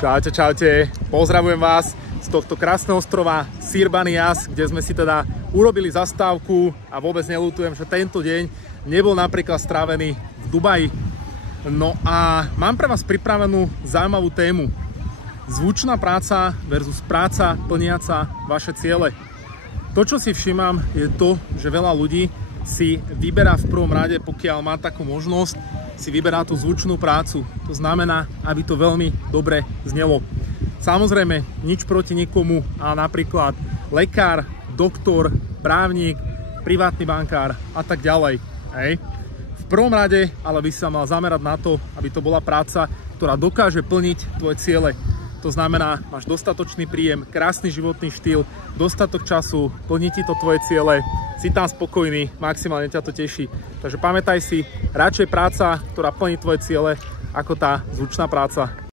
Čaute, čaute. Pozdravujem vás z tohto krásneho ostrova Sir Banias, kde sme si teda urobili zastávku a vôbec neľutujem, že tento deň nebol napríklad strávený v Dubaji. No a mám pre vás pripravenú zaujímavú tému. Zvučná práca versus práca plniaca vaše ciele. To, čo si všímam, je to, že veľa ľudí si vyberá v prvom rade, pokiaľ má takú možnosť, si vyberá tú zvučnú prácu. To znamená, aby to veľmi dobre znelo. Samozrejme, nič proti nikomu, ale napríklad lekár, doktor, právnik, privátny bankár a tak ďalej. Hej. V prvom rade ale by sa mal zamerať na to, aby to bola práca, ktorá dokáže plniť tvoje ciele. To znamená, máš dostatočný príjem, krásny životný štýl, dostatok času, plní ti to tvoje ciele, si tam spokojný, maximálne ťa to teší. Takže pamätaj si, radšej práca, ktorá plní tvoje ciele, ako tá zvučná práca.